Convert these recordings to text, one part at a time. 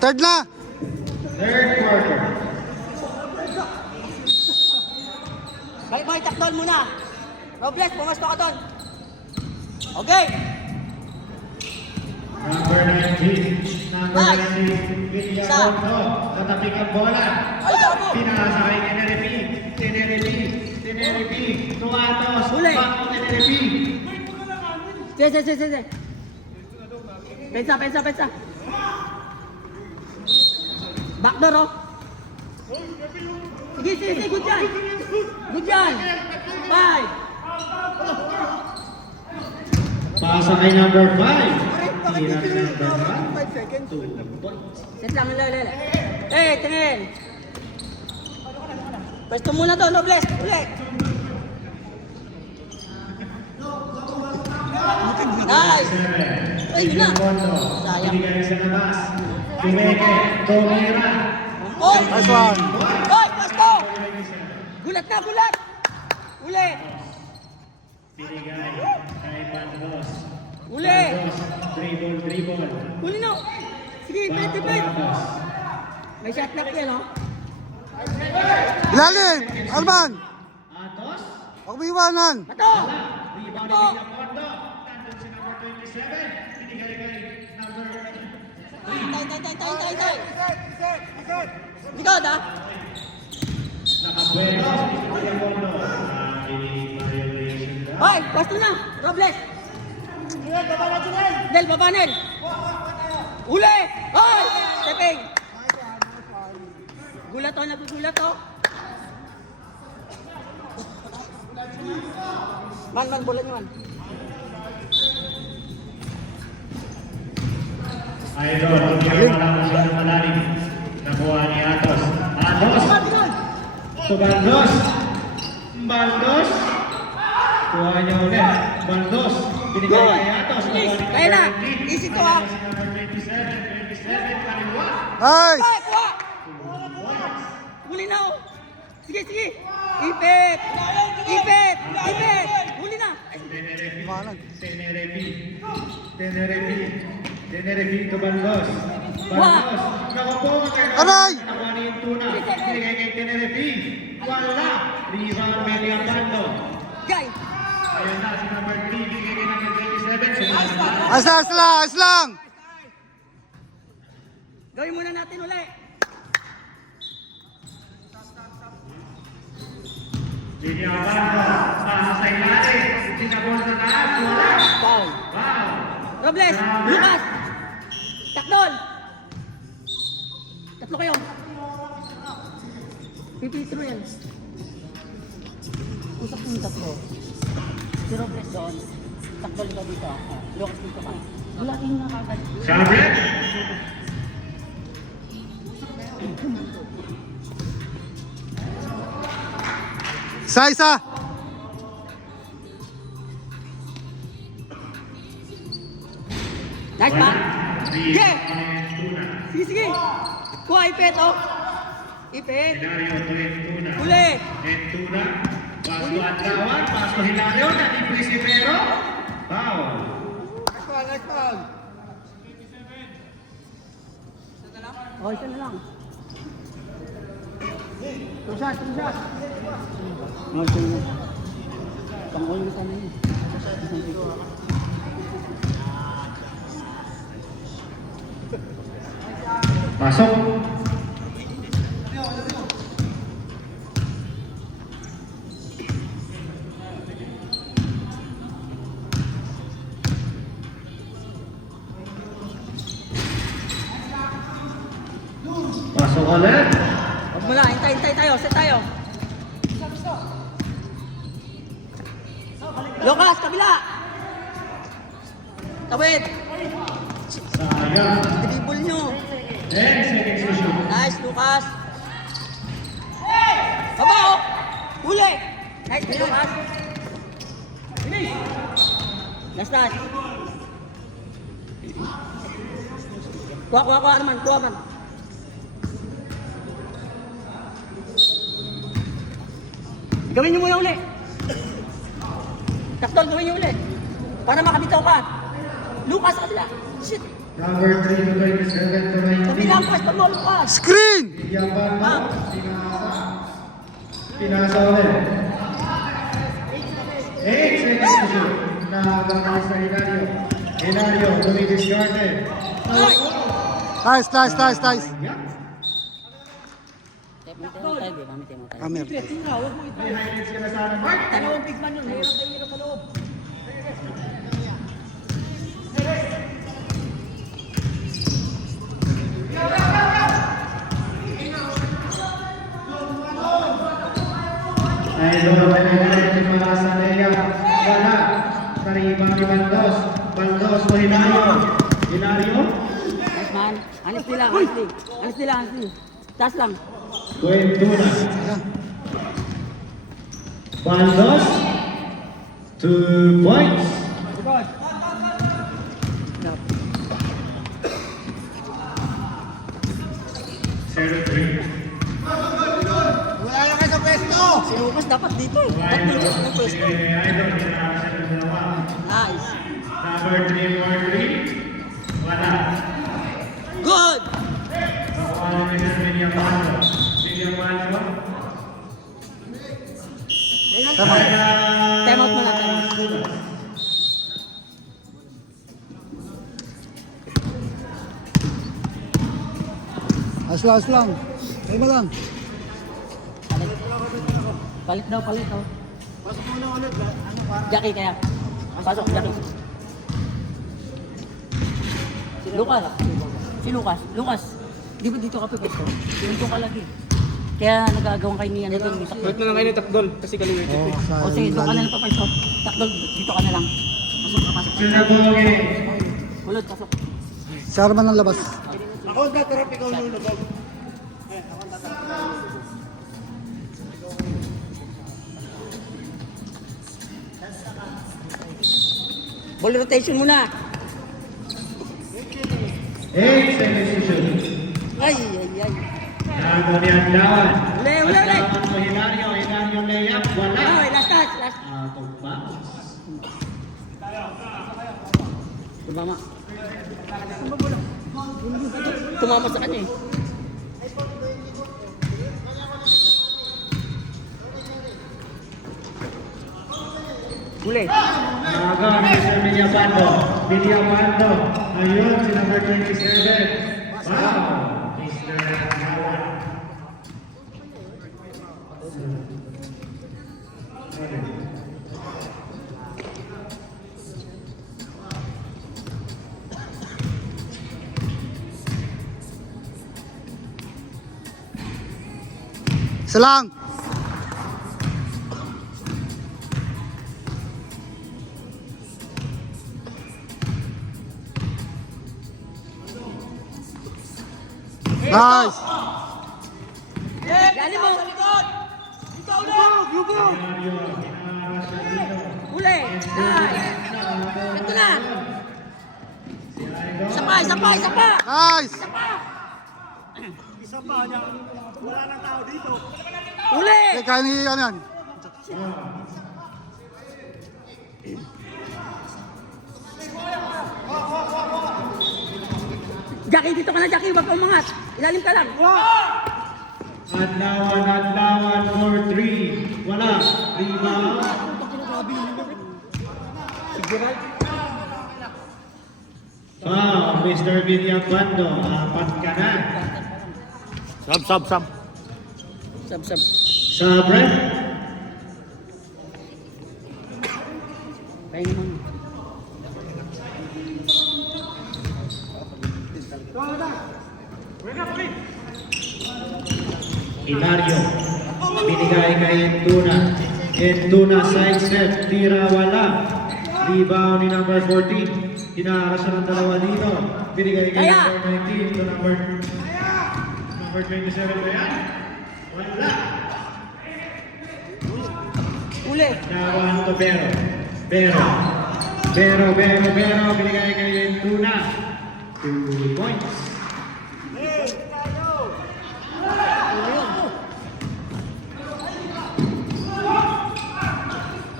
Third na. Third quarter. Balik-balik, takdon muna. Robles, pumasok ka doon. Okay. Number 19. Number 19. Villacorto. Natapik ang bola. Ay, gago. Pinasa kay Tenerepi. Tenerepi. Tuatos. Huli. Back to Tenerepi. Sige. Pensa. Backdoor, oh. Sige, good yan. Good yan. 5. Pasa kay number 5. Hirap number 1. 2 points. Set lang, lele. Tingin. Pwesto muna to, Nobles. Ulit. Nice. Ay, yun na. Sayang. Binigay sa labas. Tumeke. Tumira. Oy! Nice one. Oy, pwesto! Gulat. Uli. Binigay kay Bandos. Uli. Bandos. Dribble. Uli no. Sige, pwede. May shot lock yan, oh. Ilalim. Arman. Atos. Huwag mo iwanan. Ato! Rebound Ato! ni Villacorto. Nandun si number 27. Binigay kay number Tay. Likod, ha? Nakabuenos. Villacorto. Violation daw. Hoy, pwesto na. Robles. Del, babanel. Uli! Hoy! Stepping. Nagugulat, oh. Man, bola nyo, man. Idol, hindi wala mo siya ng malalim. Nakuha ni Atos. To Bandos. Kuha niya ulit. Bandos. Binigay kay Atos. Kaya na. Easy to, ha? Number 27 kaliwa. Nice. Hoy, kuha! Huli na, oh. Sige. Ipit. Huli na. Tenerepi to Bandos. Nakapo kay Aray! Nakuha niya yung tuna. Binigay kay Tenerepi. Wala. Rebound kay Leopardo. Guy. Ayun na si number 3. Binigay kay number 27. Ayos lang. Gawin muna natin uli. Leopardo. Pasa sa ilalim. Sinabol sa taas. Wala. Foul. Wow. Robles, Lucas. Takdol. Tatlo kayo. Pipitro yan. Usap yung tatlo. Si Robles doon. Takdol ka dito. Lucas dito ka. Wala kayong nakagad. Sabre. Isa. Nice man. Yeah. Sige. Kuha, ipit, oh. Ipit. Hilario to Entuna. Uli. Entuna. Pasto Adlawan. Pasto Hilario. Nati Principero. Foul. Nice one. Oh, isa na lang. Two shot. No, isa na. Pang-all na sana yun. Pasok. Pasok ulit. Huwag mo lang, hintay tayo, set tayo. Lucas, kabila! Tawid! Sayang. Dribble nyo. 10 seconds to shoot. Nice, Lucas. Baba, oh! Huli! Nice, Lucas. Last. Kuha naman. Gawin nyo muna uli. Takdol, gawin nyo uli. Para makabitaw ka. Lucas, kabila. Shit. Number 3 to 27 to 19. Kabilang pa Screen! Bigyan Bando. Pinasa ulit. 8 seconds to shoot. Nabangkas na Hilario. Hilario, dumidiscarded. Nice, nice, nice, nice. Yeah. Temo tayo, di ba? May temo tayo. Amer. May highlights ka na sana, Mark. Dalawang pigman yun. Hirap tayo hirap sa loob. Ay, doon ang highlights ng mga Sandelia. Wala. Karibang ni Bandos. Bandos to Hilario. Hilario. Nice man. Alis nila, alis nila. Alis nila, alis nila. Taas lang. Quintuna. Bandos. 2 points. Wala na kayo sa pwesto! Si Lucas dapat dito eh. Ba't dito sa ng pwesto? Nice. Number 3 for 3. Wala. Good! Wala na siya William Mando. William Mando. Time out muna, time out. Aslang, aslang. Kayo mo lang. Palit daw, palit daw. Pasok muna ulit. Jackie kaya. Pasok, Jackie. Si Lucas. Si Lucas. Lucas. Di ba dito ka pipwesto? Dito ka lagi. Kaya nagagawang kayo niya nito. Wait na lang kayo ni Takdol kasi kaliwit. Oh, O sige, doon ka na lang papasok. Takdol, dito ka na lang. Pasok ka, pasok. Sinaboge. Kulot, pasok. Sarman ng labas. Ako na pero ikaw lulubog. Ball rotation muna. 8 seconds to shoot. Ay, ay, ay. Nago ni Andawan. Ule, ule, ule. Andawan to Hilario. Hilario layup. Wala. Ay, last touch, last. Out of bounds. Tumama. Tumama sa kanya eh. Uli. Nago ni Mr. Villapando. Villapando. Ayun, si number 27. Wow. Mr. Andawan. Isa lang. Nice. Dali mo. Uli. Ay. Ito na. Isa pa, isa pa, isa pa. Nice. Uli. Eh, kaya ni ano yan? Jackie, dito ka na, Jackie. Huwag ka umangat. Ilalim ka lang. Adlawan for 3. Wala. Rebound. Wow, Mr. Villapando. Apat ka na. Sub. Sa break. Kaya naman. Hilario. Binigay kay Entuna. Entuna side step. Tira wala. Rebound ni number 14. Hinaharas siya ng dalawa dito. Binigay kay Kaya. number 19 to number 27 ba yan? Wala. Uli. Nawan to Bero. Bero. Binigay kay Entuna. 2 points.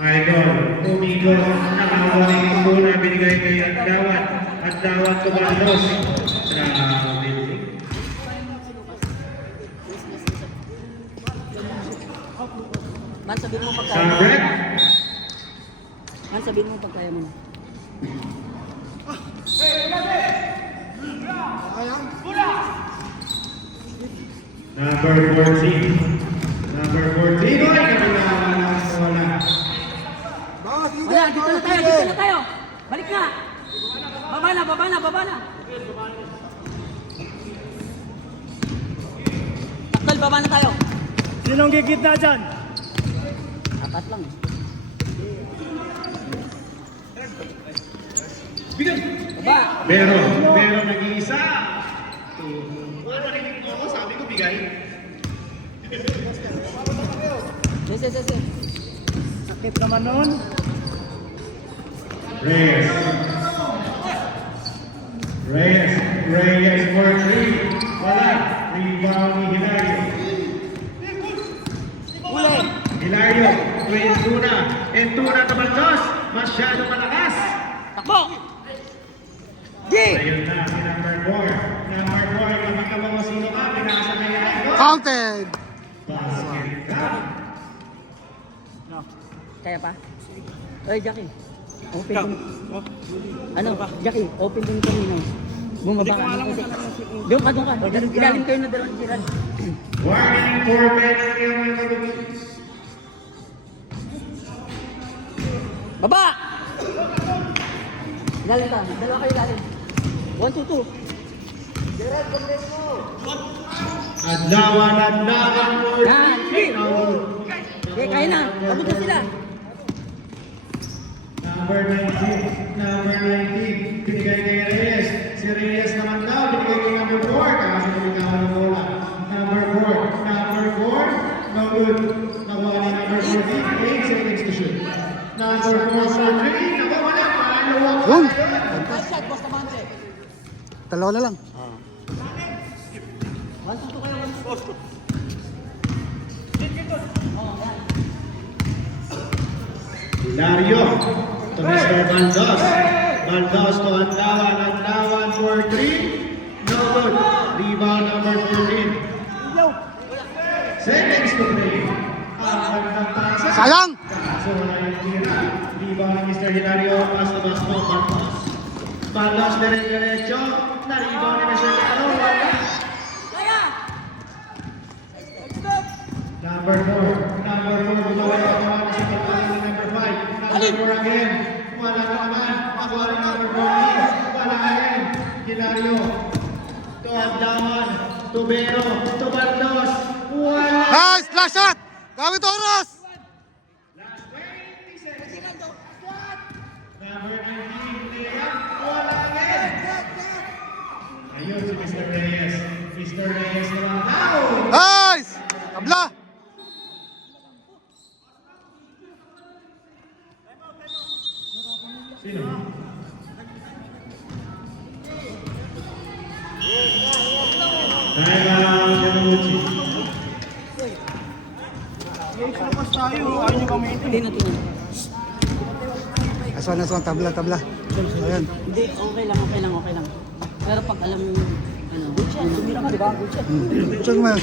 Idol, umigo, nakawa ni Entuna, binigay kay Andawan to Bandos. Sa building. sabihin mo pagkaya mo. Sabrek. Han, sabihin mo pagkaya mo. Number 14. Number 14. Ay, kabila. Wala. Wala, dito na tayo. Balik na. Baba na. Takdal, baba na tayo. Sinong gigit na dyan? Apat lang. Baba. Meron nag-iisa. Wala narinig mo ako, sabi ko bigay. Yes. Sakit naman nun. Reyes for 3. Wala. Rebound ni Hilario. Hilario to Entuna. Entuna naman dos. Masyado malakas. Takbo. Di. Ayun na, si number 4. Number 4, kapag mo sino ka, pinasa na yan. Counted. Basket ka. Kaya pa? Oy, Jackie. Open din. Ano? Jackie, open din kami no. Bumaba ka. Doon ka. Ilalim kayo na dalawang tiran. Warning, 4 minutes yung mga kabibig. Baba! Ilalim ka. Dalawa kayo ilalim. 1, 2, 2. Adlawan for Yan, sige. Okay, kaya na. Abot na sila. Number 19, binigay kay Reyes. Si Reyes naman daw, binigay kay number 4. Kaso binigay ng bola. Number 4, no good. Nakuha ni number 14, 8 seconds to shoot. Number 4 for 3, nakuha na. Yun. Five shot, Boss Tamante. Dalawa na lang. 1, 2, 2 kayo. Hilario to Mr. Baldos. Baldos to Andawan for 3. No good. Rebound number 14. Seconds to play. Ang magandang pasa. Sayang! So wala yung tira. Rebound ng Mr. Hilario. Pass to Baldos. Baldos diretso. Na-rebound ni Mr. Hilario. Wala. Kaya! Number 4. Bumaba na kawan na si Pagkain ng number 5. Number 4 again. Wala ka naman. Pakuha ng number 14. Wala again. Hilario. To Abdaman. To Bero. To Baldos. Wala. Nice! Last shot! Gamit oras! Last 20 seconds. Number 19. Liam. Wala again. Ayun si Mr. Reyes. Mr. Reyes naman. Out! Nice! Tabla! Sino? Time out, Yamaguchi. Tingnan. Aswan, tabla. Ayan. Hindi, okay lang. Pero pag alam yung ano, sumira ka, di ba? Check mo yan.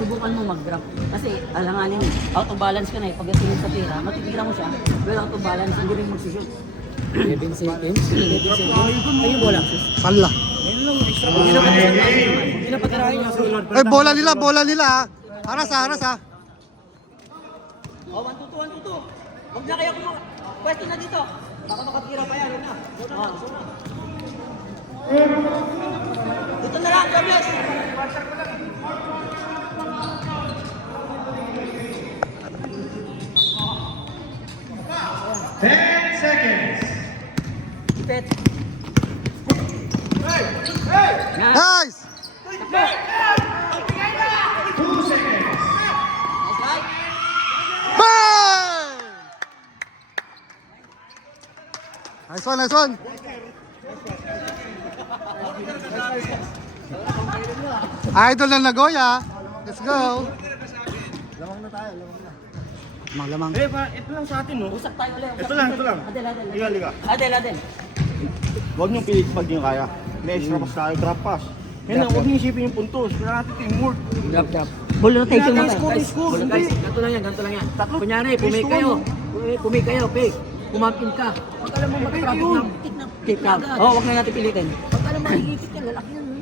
Subukan mo mag-drop. Kasi alanganin, out of balance ka na eh. Pagdating sa tira, matitira mo siya. Well, out of balance, hindi rin magsushot. 11 seconds. Ayun, bola. Sala. Hindi na patirahin yung sulat. Ay, bola nila ha. Aras ha. Oh, 1, 2, 2. Huwag na kayo kumuha. Pwesto na dito. Baka makatira pa yan. Oh. Dito na lang, Gables. Ten seconds. Ipet. Nice! 2 seconds. Nice right. Bang! Nice one. Idol ng Nagoya. Let's go. Lamang. Ito lang sa atin, no? Usap tayo ulit. Ito lang. Adel. Liga. Adel. Huwag niyong pilit pag niyo kaya. May extra pass tayo, drop pass. Yan ang huwag niyo isipin yung puntos. Kailangan natin teamwork. Drop. Ball rotation Hindi mga. natin score, Ball- hindi. Guys, ganito lang yan, ganito lang yan. Tatlo. Kunyari, Please, pumake kayo. tumo. Pumake kayo, pig. Kumampin ka. Pag alam mo mag-traffic yun. na, kick out. Oo, huwag na natin pilitin. Pag alam mo, higit ka, lalaki yan.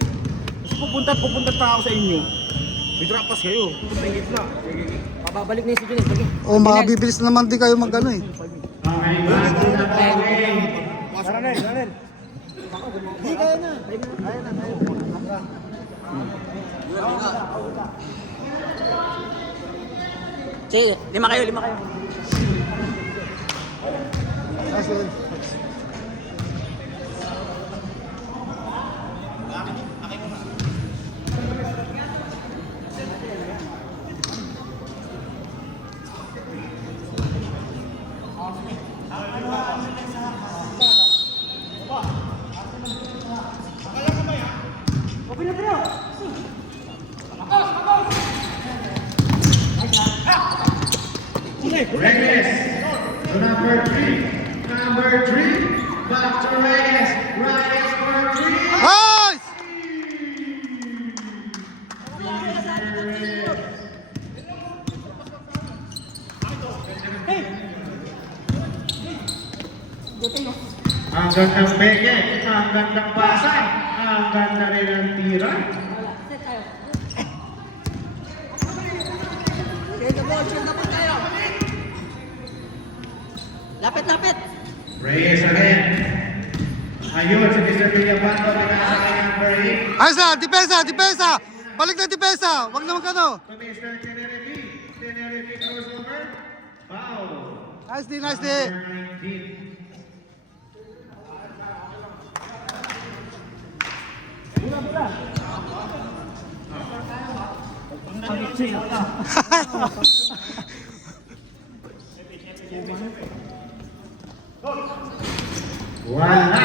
Kasi pupunta pa ako sa inyo. May drop pass kayo. May gitna. Pababalik na yung si Junel. Sige. O, makabibilis naman din kayo mag-ano eh. Okay, bago na po eh. Ranel. Hindi kaya na. Sige, lima kayo. Nice one. Reyes, to number 3. Number 3, back to Reyes. Reyes for 3. Nice! Ang gandang beke, ang gandang pasa, ang ganda rin ang tira. Lapit. Reyes again. Ayun, si Mr. Villabanto, pinasa kay number 8. Ayos na, depensa! Balik na depensa! Huwag naman ka no. To Mr. Tenerife crossover. Foul. Nice D. Number 19. Wala!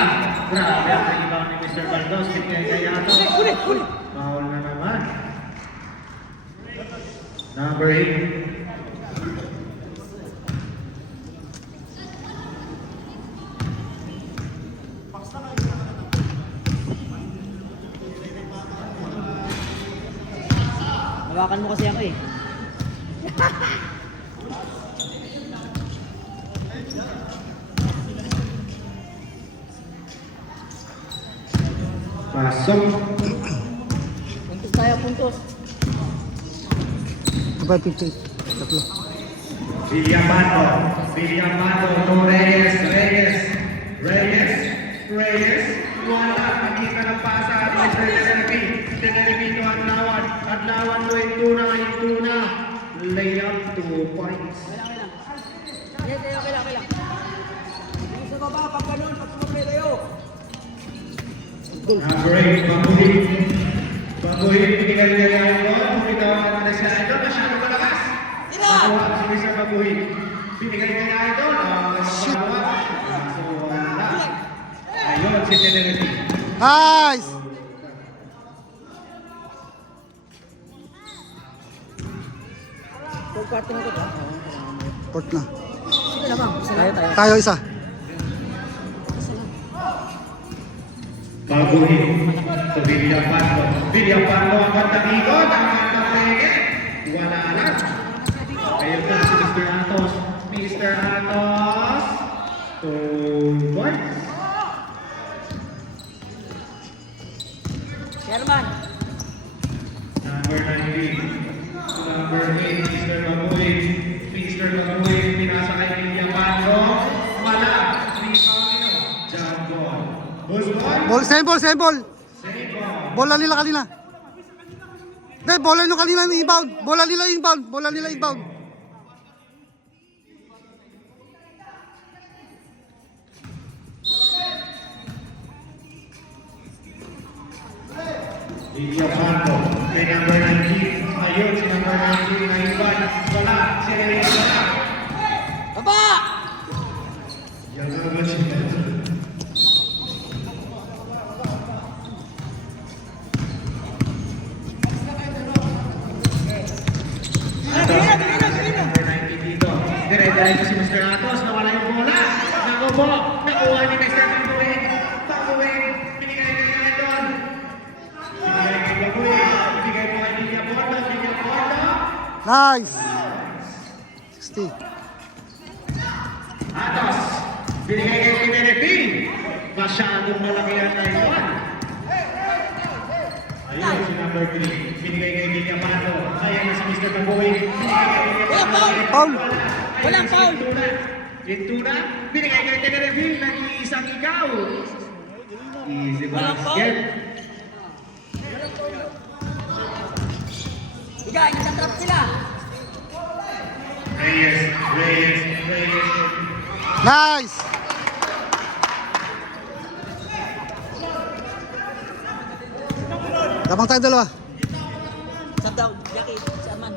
Grabe ang rebound ni Mr. Baldos. Kaya foul na naman. Number 8. Hawakan mo kasi ako eh. Pasok. Puntos. Abay, 50. Tatlo. Villabanto to Reyes. Wala. Nakita ng pasa. Mr. Tenerife to Adlawan to Intuna. Layup 2 points. Okay lang. Sa baba, pag ganun, pag sumapit tayo. Number 8, Baguhin, pinigay niya yan doon. Pumitawan naman na siya idol. Masyado malakas. Nakuha si Mr. Baguhin. Pinigay niya yan idol. Nakuha. So, wala. Ayun, si Tenerife. Nice! Kung kwarto na ito, ha? Port na. Sige na bang, tayo. Tayo isa. Baguhin. Sa Villabanto ang gandang ikot. Ang gandang peke. Wala na. Ayun na si Mr. Atos. 2 points. Sherman. Number 19. Number 8, Mr. Baguhin. Pinasa kay Villabanto. Wala. Jump ball. Who's ball? Same ball. Bola nila kanina. Hindi, bola nyo kanina ng inbound. Bola nila inbound. Villabanto. Kay number 19. Ayun, si number 19 na iban. Wala. Si Reyes wala. Baba! Yan na naman siya. Number 19 dito. Dire-diretso si Mr. Atos. Nawala yung bola. Nakubo. Nakuha ni Mr. Baguhin. Binigay kay Idol. Binigay Nice. 60. Atos, binigay kay Pinerepi. Masyadong malaki ang naiwan. Ayun, si number 3. Binigay kay Villamato. Ayan na si Mr. Bagoy. Foul. Walang foul. Intuna, binigay kay Pinerepi. Nag-iisang ikaw. Easy Walang foul. basket. Higa, nakatrap sila. Reyes. Nice. Labang tayo dalawa. Sub down, Jackie, si Arman.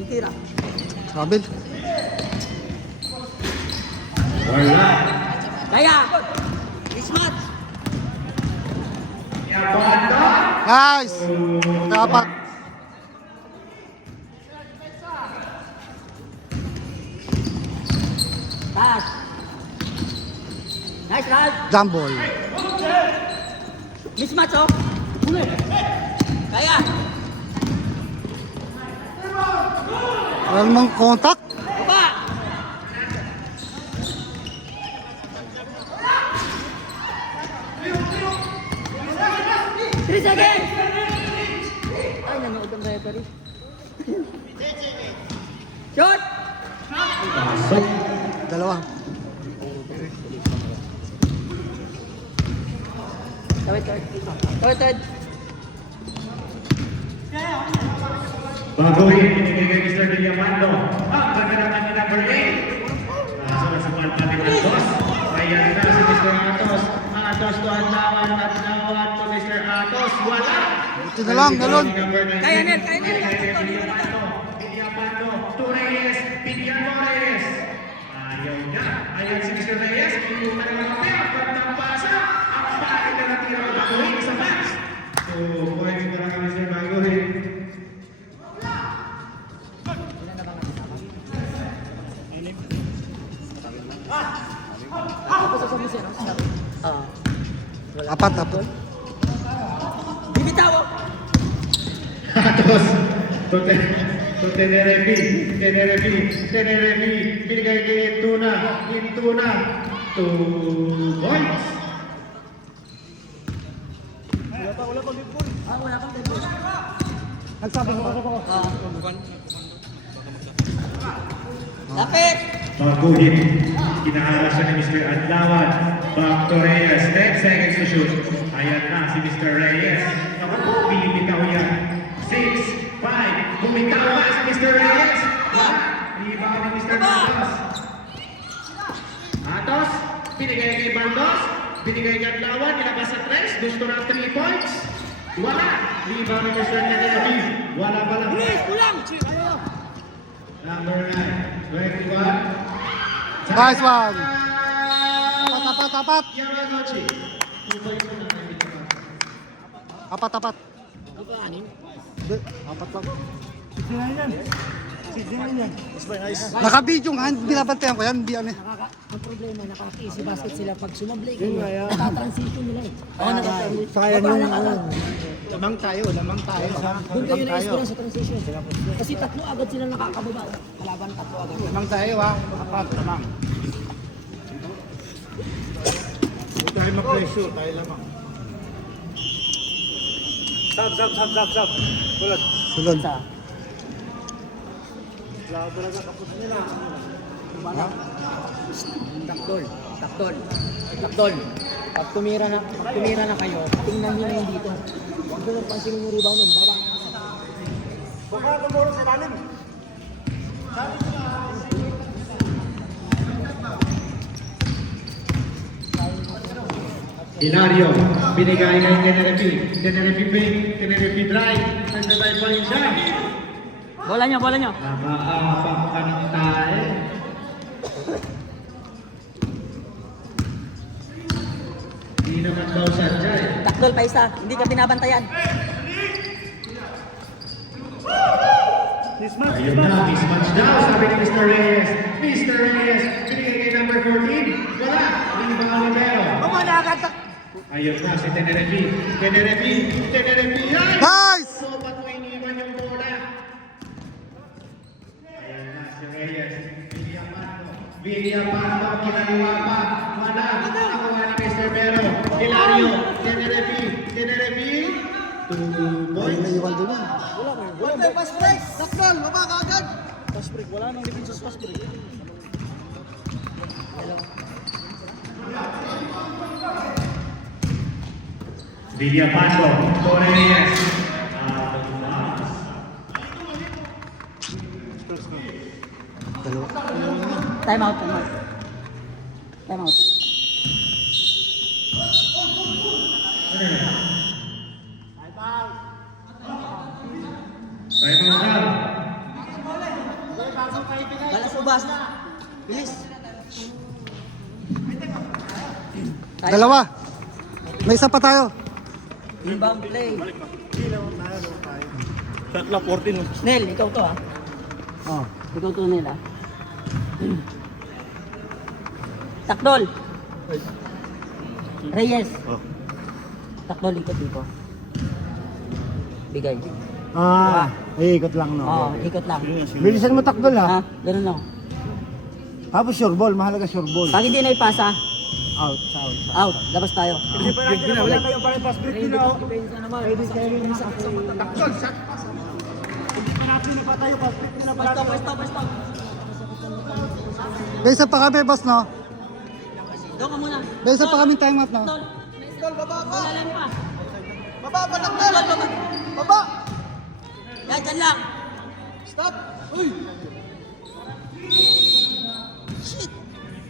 Itira. Sabil. Wala. Kaya! Mismatch! Yabato. Nice. Dapat. Pass! Nice, Ralph! Jump ball. Mismatch, oh! Huli! Kaya! Wala namang contact. Baba! Three seconds! Ay, nanood ang referee. Shot! Pasok. Dalawa. Tawid. Bagoy, binigay kay Mr. Villamato. Pagkaraman ni number 8. Sumasupal pa ni Atos. Ayan na si Mr. Atos. Atos to Adlawan to Mr. Atos. Wala. Ito na lang, galon. Kaya, Nel. Villamato to Reyes. Bigyan mo Reyes. Ayaw na. Ayan si Mr. Reyes. Pinuta na mga pera. Pagpapasa. Ang bakit na natira ang Bagoy sa match. So, points para kami Mr. Bagoy. Apat. Bibitaw, oh! Atos, Tenerefi, binigay kay Intuna, 2 points. Wala pang tempo. Nagsabi ko ako. Lapit! Baguhin, kinaharas siya ni Mr. Adlawan, back to Reyes, 10 seconds to shoot. Ayan na si Mr. Reyes. Naku po, bibitaw yan. 6, 5, bumitaw pa si Mr. Reyes. Wala, rebound ni Mr. Baldos. Atos, binigay kay Baldos, binigay kay Adlawan, nilabas sa 3, gusto ng 3 points. Wala, rebound ni Mr. Negative. Wala pala. Kulang! Number 9, 21. Nice one. Apat. Yamaguchi. Apat. Anim? Hindi, apat lang. Naka-video nga, binabantayan ko yan, hindi ano eh. Ang problema, nakaka-easy basket sila pag sumablay kayo. Nata-transition nila eh. Oo, nata-transition. Sayang yung lamang tayo. Doon kayo na-experience sa transition. Kasi tatlo agad sila nakakababa. Kalaban tatlo agad. Lamang tayo ha. Apat, lamang. Huwag tayo ma-pressure, tayo lamang. Sab. Tulad. Sulod. Takdol. Pag tumira na kayo, tingnan niyo na yung dito. Huwag doon ang pansin yung rebound nun. Baba. Hilario, binigay kay Tenerefi drive, nagdadrive pa rin siya. Bola nyo. Nakaapak ka ng tae. Hindi naman daw sadya eh. Takdol pa isa. Hindi ka binabantayan. Ayun na, mismatch daw, sabi ni Mr. Reyes. Mr. Reyes, binigay kay number 14. Wala, rebound ni Beo. Ayun na si Tenerife. Tenerife. Yan! Nice! So, ba't mo iniwan yung bola? Ayan na si Reyes. Villapanto, kinaliwa pa. Wala. Nakuha ni Mr. Vero. Hilario. Tenerife. 2 points. Naiwan din eh. Pass break! Sakdol! Baba ka agad! Pass break, wala nang defense sa pass break. Villapanto. Reyes. Out of bounds. Time out, time out. Time out. Time out daw. Balas ubas. Bilis. Dalawa. May isa pa tayo. Inbound play. Shot clock 14. no? Snell, ikaw to ah. Oh, ikaw to Snell ah. Takdol. Reyes. Oh. Takdol, ikot dito. Bigay. Ikot lang no. Oo, ikot lang. Bilisan mo takdol Ha? ha. Ganun lang. Tapos sure ball, mahalaga sure ball. Pag hindi na ipasa, Out. out. Labas tayo. Wala tayong parang pass break din oh. Stop. May isa pa kami, boss, no? Doon ka muna. May isa pa kaming time out, no? Tol, baba ka. Wala pa. Baba! Patakdol! Baba. Baba! Yan, dyan lang. Stop! Uy! Shit.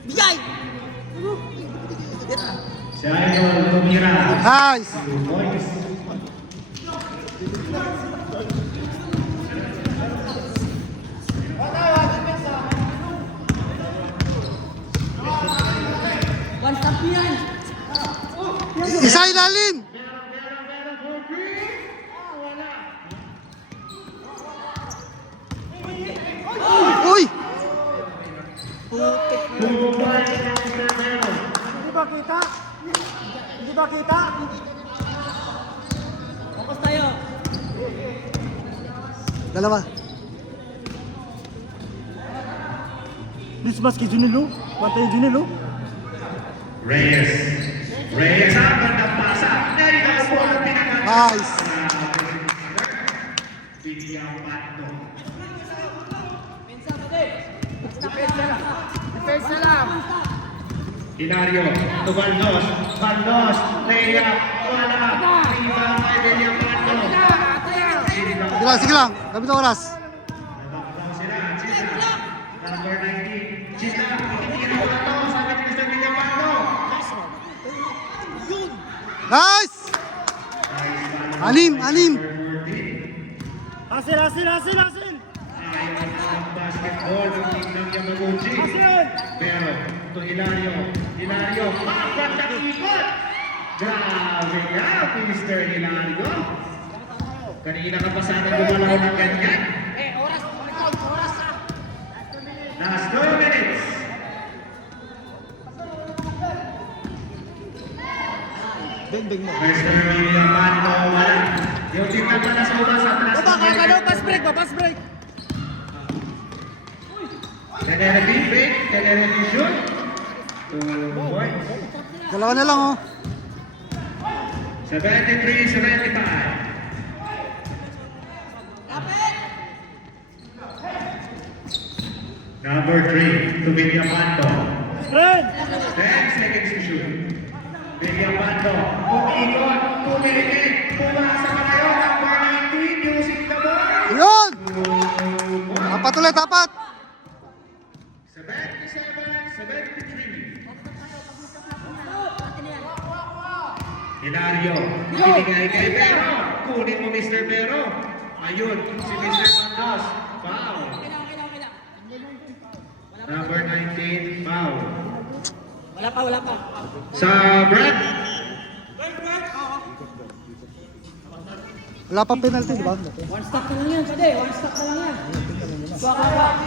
Bigay. Si Idol Lumira. Nice! 2 points. One stop yan. Isa ilalim! Uy! Hindi ba kita? Focus tayo. Dalawa. This maski Junilo. Pantay Junilo. Reyes. Reyes ang gandang pasa. Narinig po ang pinaka. Nice! Villapanto. Defense na lang! Hilario. To Baldos. Baldos. Leia. Wala. Rebound by Villapanto. Sige lang. Gamit ang oras. Sila. Chita. Number 19. Chita. Hindi na ito. Sabi ni Mr. Villapanto. Nice! Anim! Hasil! Ayaw ng basketball ng team ng Yamaguchi. Pero ito Hilario. Papat na ikot! Grabe ka, Mr. Hilario. Kanina ka pa sana gumalaw ng ganyan. Last 2 minutes. Mr. Villapanto, wala. Yung team na pala sa ubas at last Baba ka agad! Pass break ba? Pass break! Tenerife fake, Tenerife shoot. 2 points. Dalawa na lang, oh. 73-75. Number 3 to Villapanto. 10 seconds to shoot. Villapanto, umikot, pumilipit, pumasa ka kayo. Number 19, using the ball. Yun! Apat ulit, apat! 77-73. Hilario, ibinigay kay Vero. Kunin mo Mr. Vero. Ayun, si Mr. Mandos. Foul. Number 19, foul. Wala pa. Sa Brad. Wala pang penalty, di ba? One stop na lang yan, pade. One stop na lang yan.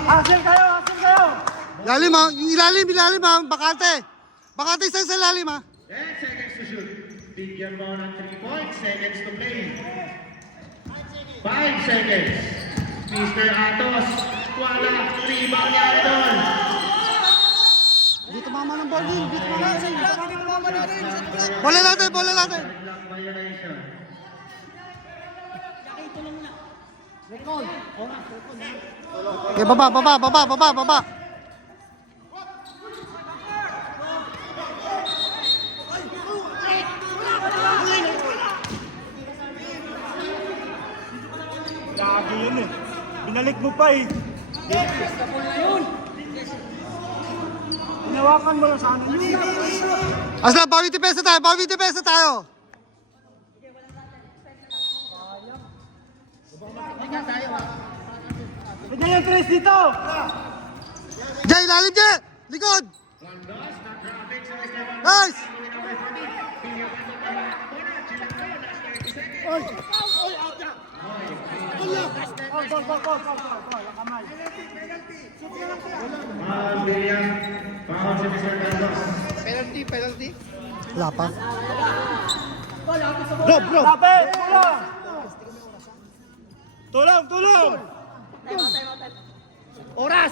Hasil kayo! Ilalim, ha? Yung ilalim, ha? Bakante! Bakante isa sa ilalim, ha? 10 seconds to shoot. Bigyan mo ng 3 points. Seconds to play. 5 seconds. Mr. Atos. Wala. Rebound ni Idol. Dito mama ng ball din. Dito mama. Dito mama natin. Bola natin, bola natin. Block violation. Okay, baba. Lagi yun eh. Binalik mo pa eh. Hinawakan mo lang sana. Aslan, bawi depensa tayo. Pwede yung tres dito. Jay, lalim Jay! Likod! Nice! William. Foul si Mr. Carlos. Penalty. Wala pa. Bro. Labi, tulong. Oras.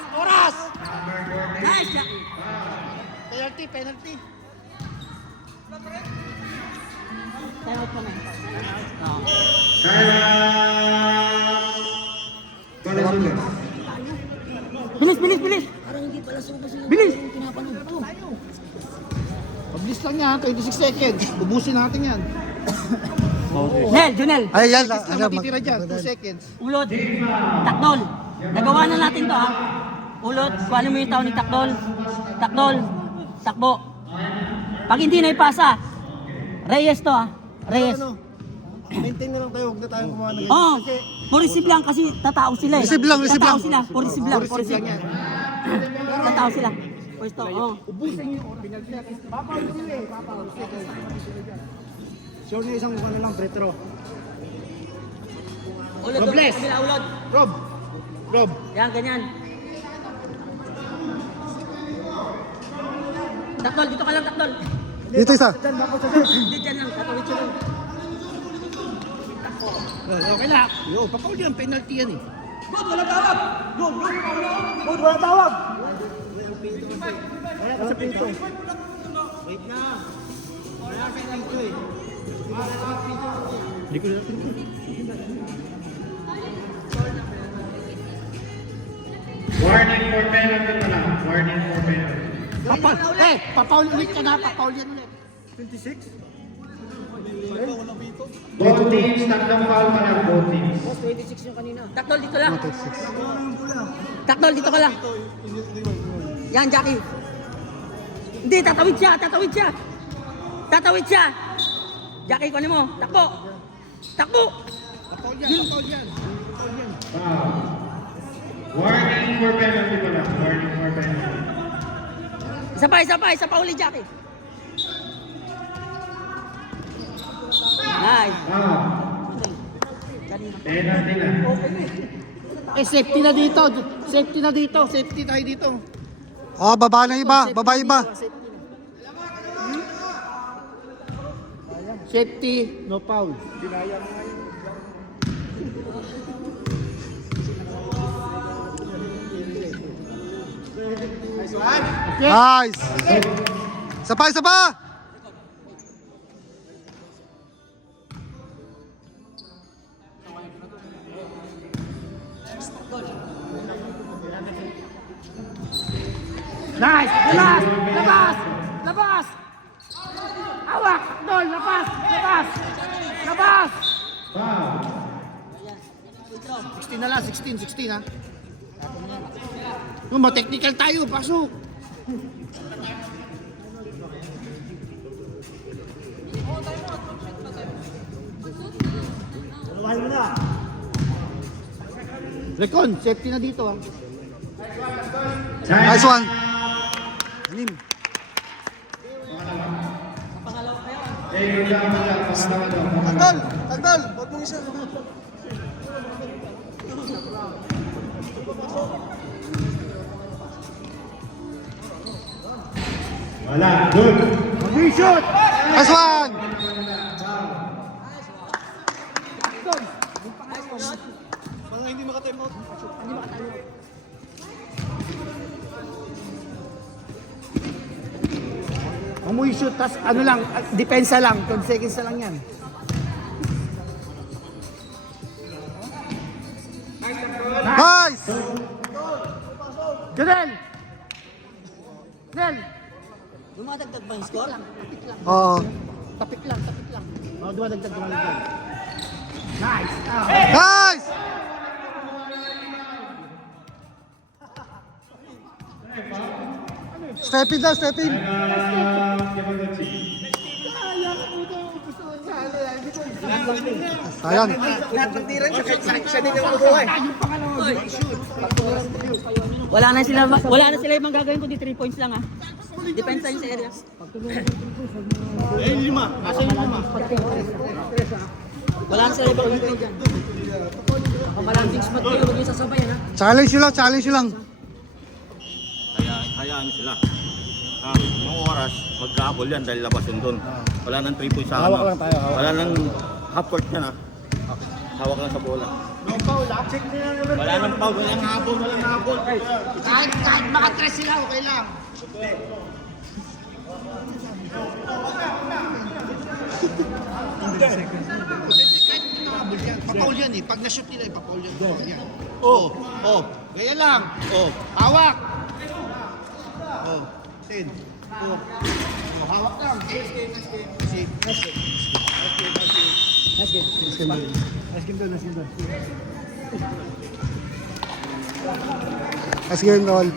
Nice, Jackie. Penalty. Time out kami. Balasugas. Bilis! Bilis! Mabilis lang yan, 26 seconds. Ubusin natin yan. Junel! Ay, yan. Matitira dyan, 2 seconds. Ulot! Takdol! Nagawa na natin to ha. Ulot, kung ano mo yung tao ni Takdol. Takbo. Pag hindi na ipasa, Reyes to ha. Reyes. Maintain na lang tayo, huwag na tayong gumawa ng Oo, receive lang kasi tatao sila eh. Receive lang. Tatao sila, receive lang. Tatao sila. Pwesto, oo. Sure na isang ano lang, retro. Ulot, Robles. kabila, ulot. Rob. Yan, ganyan. Takdol, dito ka lang, Takdol. Dito isa. Hindi dyan lang, tatawid siya lang. Okay na. Yo, papaul yan, penalty yan eh. Good, walang tawag! Good, wala tawag. Wala ka sa pinto. Wait na. Wala ka sa pinto eh. Hindi ko na pinto. Warning for penalty pala. Papaul ulit ka na, papaul yan ulit. 26? Both teams, tatlong foul pala. Both teams. Boss, 26 yung kanina. Takdol, dito lang. 26. Takdol, dito ka lang. Yan, Jackie. Hindi, tatawid siya. Jackie, kunin mo. Takbo. Papaul yan. Foul. Warning for penalty pala. Isa pa ulit, Jackie. Nice. Foul. Penalty na. Safety tayo dito. Oh, baba na iba. Safety, no foul. Nice! Isa pa! Nice! Labas! Awak! Dol! Labas! Foul. 16 na lang, 16 ha. Technical tayo, pasok. Recon, safety na dito ha. Nice one. Anim. Tagdal! Huwag mong isa. Wala. Good. Shoot! Nice one! Hindi makatalo. Kung mo i-shoot, tas ano lang, depensa lang, 12 seconds na lang yan. Nice! Ganel! Ganel! Dumadagdag ba yung score? Oo. Tapik lang. O, dumadagdag. Nice! Nice! Step in daw, step in. Sayang. Wala na sila ibang gagawin kundi 3 points lang ha. Depends sa area. Eh, 5. Asa yung 5? Wala na sila ibang gagawin dyan. Baka maraming spot kayo, huwag niyo sasabayan ha. Challenge nyo lang, challenge nyo lang. Hayaan sila. Mga oras, magkakabol yan dahil labas yun doon. Wala nang 3 points sa Hawak lang tayo, hawak. Wala nang half court yan, ha. Hawak lang sa bola. Wala nang foul, walang habol. Kahit makatres sila, okay lang. Papaul yan eh. Pag na-shoot nila, papaul yan. Oh, gaya lang. Oh, hawak. Oh, 10. Oh, hawak lang. Let's game, Noel.